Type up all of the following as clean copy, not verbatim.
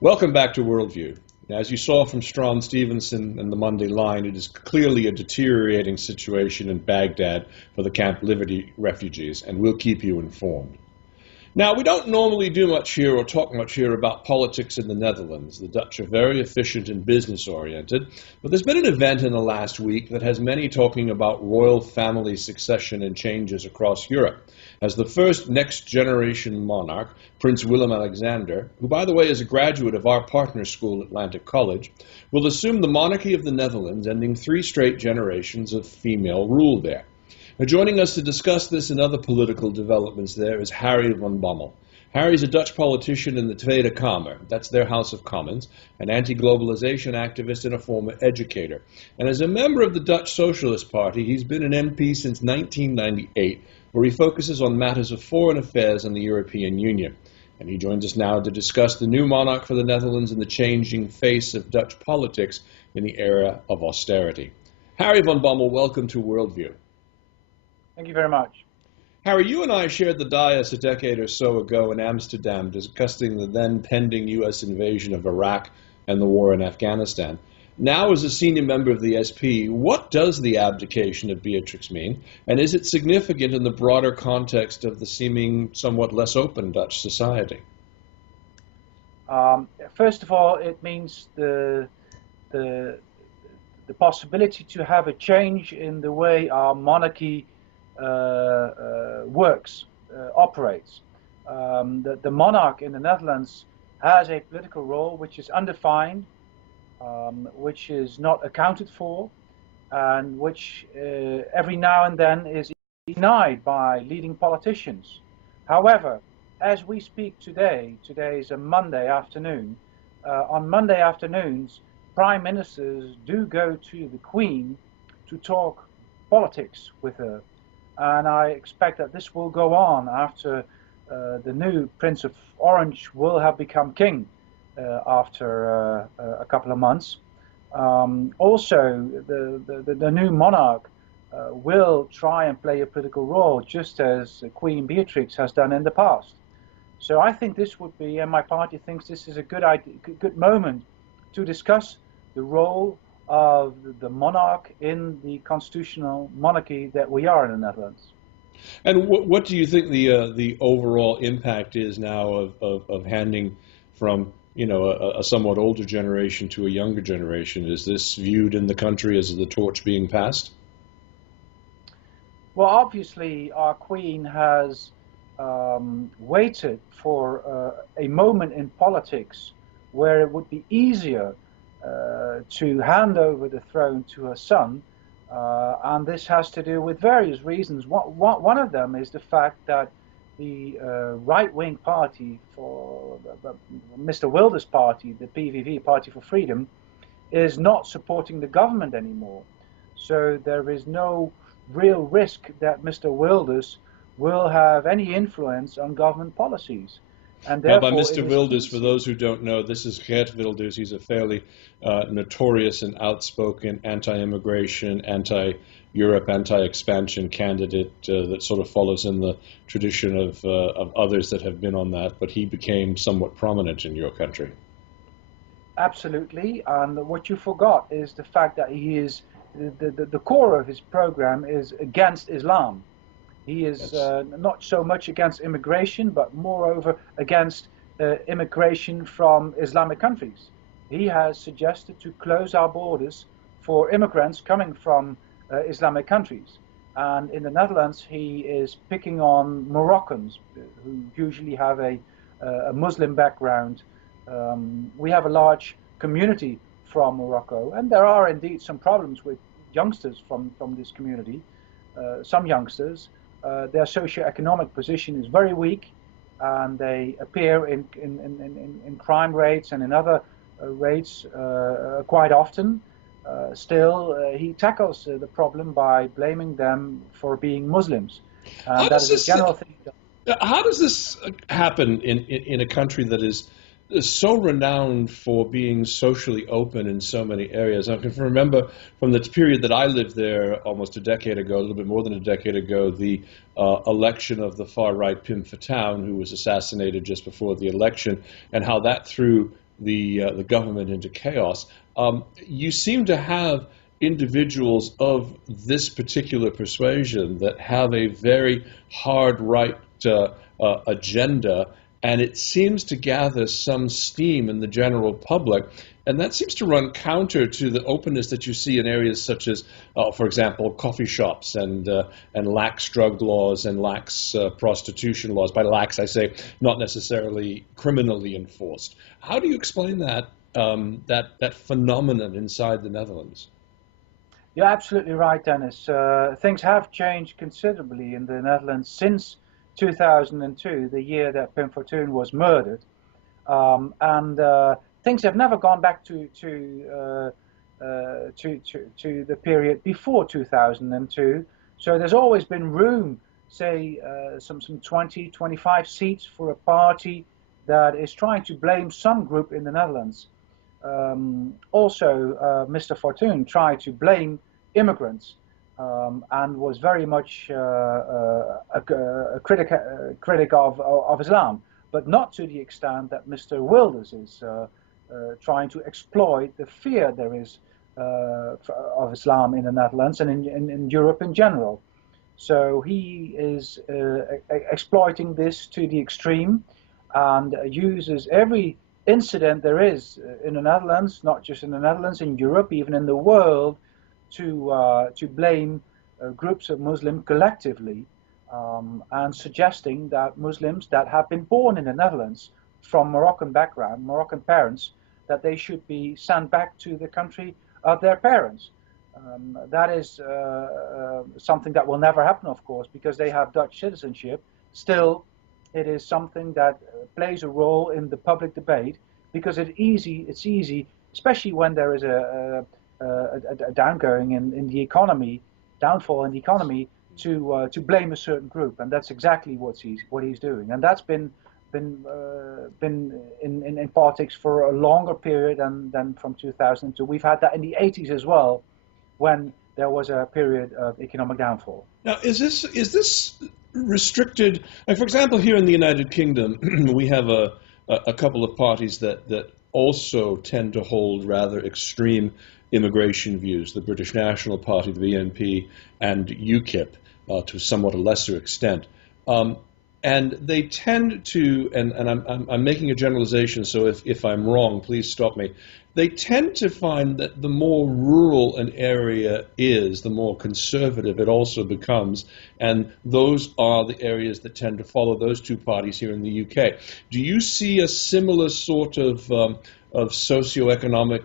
Welcome back to Worldview. Now, as you saw from Strawn Stevenson and the Monday Line, it is clearly a deteriorating situation in Baghdad for the Camp Liberty refugees, and we'll keep you informed. Now, we don't normally do much here or talk much here about politics in the Netherlands. The Dutch are very efficient and business-oriented, but there's been an event in the last week that has many talking about royal family succession and changes across Europe. As the first next-generation monarch, Prince Willem Alexander, who, by the way, is a graduate of our partner school, Atlantic College, will assume the monarchy of the Netherlands, ending 3 straight generations of female rule there. Now, joining us to discuss this and other political developments there is Harry van Bommel. Harry's a Dutch politician in the Tweede Kamer, that's their House of Commons, an anti-globalization activist and a former educator. And as a member of the Dutch Socialist Party, he's been an MP since 1998, where he focuses on matters of foreign affairs and the European Union. And he joins us now to discuss the new monarch for the Netherlands and the changing face of Dutch politics in the era of austerity. Harry van Bommel, welcome to Worldview. Thank you very much. Harry, you and I shared the dais a decade or so ago in Amsterdam discussing the then pending U.S. invasion of Iraq and the war in Afghanistan. Now, as a senior member of the SP, what does the abdication of Beatrix mean, and is it significant in the broader context of the seeming somewhat less open Dutch society? First of all, it means the possibility to have a change in the way our monarchy works, operates. The monarch in the Netherlands has a political role which is undefined, which is not accounted for, and which every now and then is denied by leading politicians. However, as we speak today is a Monday afternoon, on Monday afternoons, prime ministers do go to the Queen to talk politics with her. And I expect that this will go on after the new Prince of Orange will have become king after a couple of months. Also, the new monarch will try and play a political role, just as Queen Beatrix has done in the past. So I think this would be, and my party thinks this is a good idea, good moment to discuss the role of the monarch in the constitutional monarchy that we are in the Netherlands. And what do you think the overall impact is now of handing from a somewhat older generation to a younger generation? Is this viewed in the country as the torch being passed? Well, obviously, our Queen has waited for a moment in politics where it would be easier to hand over the throne to her son, and this has to do with various reasons. One of them is the fact that the right-wing party for Mr. Wilders' party, the PVV, Party for Freedom, is not supporting the government anymore. So there is no real risk that Mr. Wilders will have any influence on government policies. And now, by Mr. Wilders, for those who don't know, this is Geert Wilders. He's a fairly notorious and outspoken anti-immigration, anti-Europe, anti-expansion candidate that sort of follows in the tradition of others that have been on that, but he became somewhat prominent in your country. Absolutely, and what you forgot is the fact that he is, the core of his program is against Islam. He is not so much against immigration, but moreover against immigration from Islamic countries. He has suggested to close our borders for immigrants coming from Islamic countries. And in the Netherlands, he is picking on Moroccans, who usually have a Muslim background. We have a large community from Morocco, and there are indeed some problems with youngsters from this community. Some youngsters. Their socio-economic position is very weak, and they appear in crime rates and in other rates quite often. Still, he tackles the problem by blaming them for being Muslims. And that is a general thing. How does this happen in a country that is so renowned for being socially open in so many areas? I can remember from the period that I lived there almost a decade ago, a little bit more than a decade ago, the election of the far-right Pim Fortuyn, who was assassinated just before the election, and how that threw the government into chaos. You seem to have individuals of this particular persuasion that have a very hard right agenda, and it seems to gather some steam in the general public. And that seems to run counter to the openness that you see in areas such as, for example, coffee shops and lax drug laws and lax prostitution laws. By lax, I say not necessarily criminally enforced. How do you explain that that phenomenon inside the Netherlands? You're absolutely right, Dennis. Things have changed considerably in the Netherlands since 2002, the year that Pim Fortuyn was murdered. And things have never gone back to the period before 2002. So there's always been room, say, some 20, 25 seats for a party that is trying to blame some group in the Netherlands. Also, Mr. Fortuyn tried to blame immigrants and was very much a critic of Islam, but not to the extent that Mr. Wilders is trying to exploit the fear there is of Islam in the Netherlands and in Europe in general. So he is exploiting this to the extreme and uses every incident there is in the Netherlands, not just in the Netherlands, in Europe, even in the world, to blame groups of Muslims collectively, and suggesting that Muslims that have been born in the Netherlands from Moroccan background, Moroccan parents, that they should be sent back to the country of their parents. That is something that will never happen, of course, because they have Dutch citizenship. Still, it is something that plays a role in the public debate because it's easy, especially when there is a downgoing in the economy, downfall in the economy, to blame a certain group, and that's exactly what he's doing, and that's been in politics for a longer period than from 2002. We've had that in the 80s as well, when there was a period of economic downfall. Now, is this restricted? Like, for example, here in the United Kingdom, we have a couple of parties that also tend to hold rather extreme immigration views: the British National Party, the BNP, and UKIP, to somewhat a lesser extent. And they tend to, and I'm making a generalization, so if I'm wrong, please stop me. They tend to find that the more rural an area is, the more conservative it also becomes, and those are the areas that tend to follow those two parties here in the UK. Do you see a similar sort of socioeconomic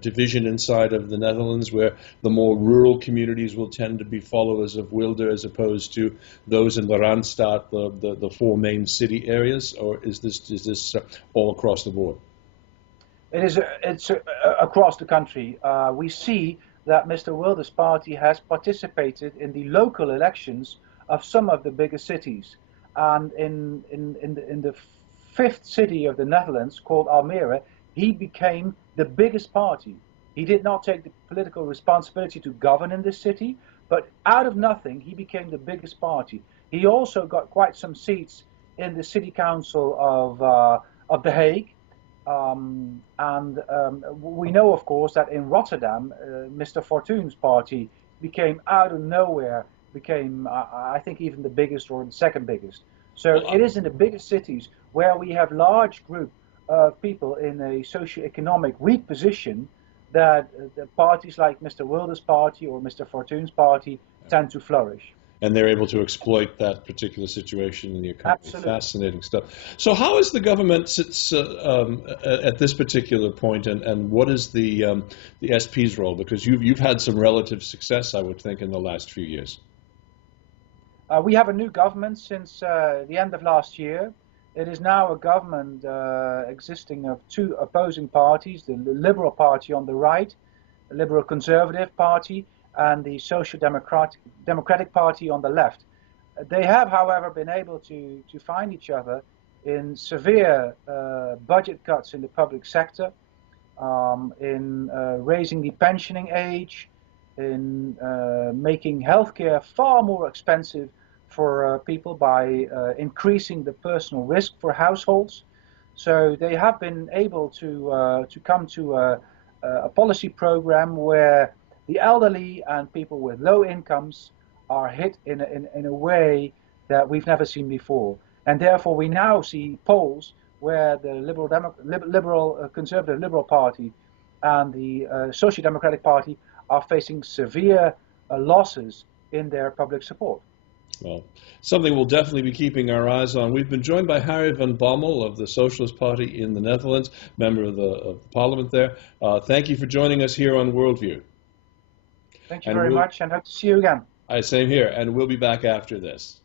division inside of the Netherlands, where the more rural communities will tend to be followers of Wilder as opposed to those in the Randstad, the four main city areas, or is this all across the board? It's across the country. We see that Mr. Wilder's party has participated in the local elections of some of the biggest cities, and in the fifth city of the Netherlands, called Almere, he became the biggest party. He did not take the political responsibility to govern in this city, but out of nothing, he became the biggest party. He also got quite some seats in the city council of The Hague. We know, of course, that in Rotterdam, Mr. Fortuyn's party became out of nowhere, I think, even the biggest or the second biggest. So it is in the biggest cities where we have large group of people in a socio-economic weak position that the parties like Mr. Wilder's party or Mr. Fortuyn's party tend to flourish. And they're able to exploit that particular situation in the economy. Absolutely. Fascinating stuff. So how is the government sits at this particular point, and what is the SP's role? Because you've had some relative success, I would think, in the last few years. We have a new government since the end of last year. It is now a government existing of two opposing parties: the Liberal Party on the right, the Liberal Conservative Party, and the Social Democratic Party on the left. They have, however, been able to find each other in severe budget cuts in the public sector, in raising the pensioning age, in making healthcare far more expensive for people by increasing the personal risk for households. So they have been able to come to a policy program where the elderly and people with low incomes are hit in a way that we've never seen before. And therefore we now see polls where the conservative liberal party and the social democratic party are facing severe losses in their public support. Well, something we'll definitely be keeping our eyes on. We've been joined by Harry van Bommel of the Socialist Party in the Netherlands, member of the parliament there. Thank you for joining us here on Worldview. Thank you very much, and hope to see you again. Same here, and we'll be back after this.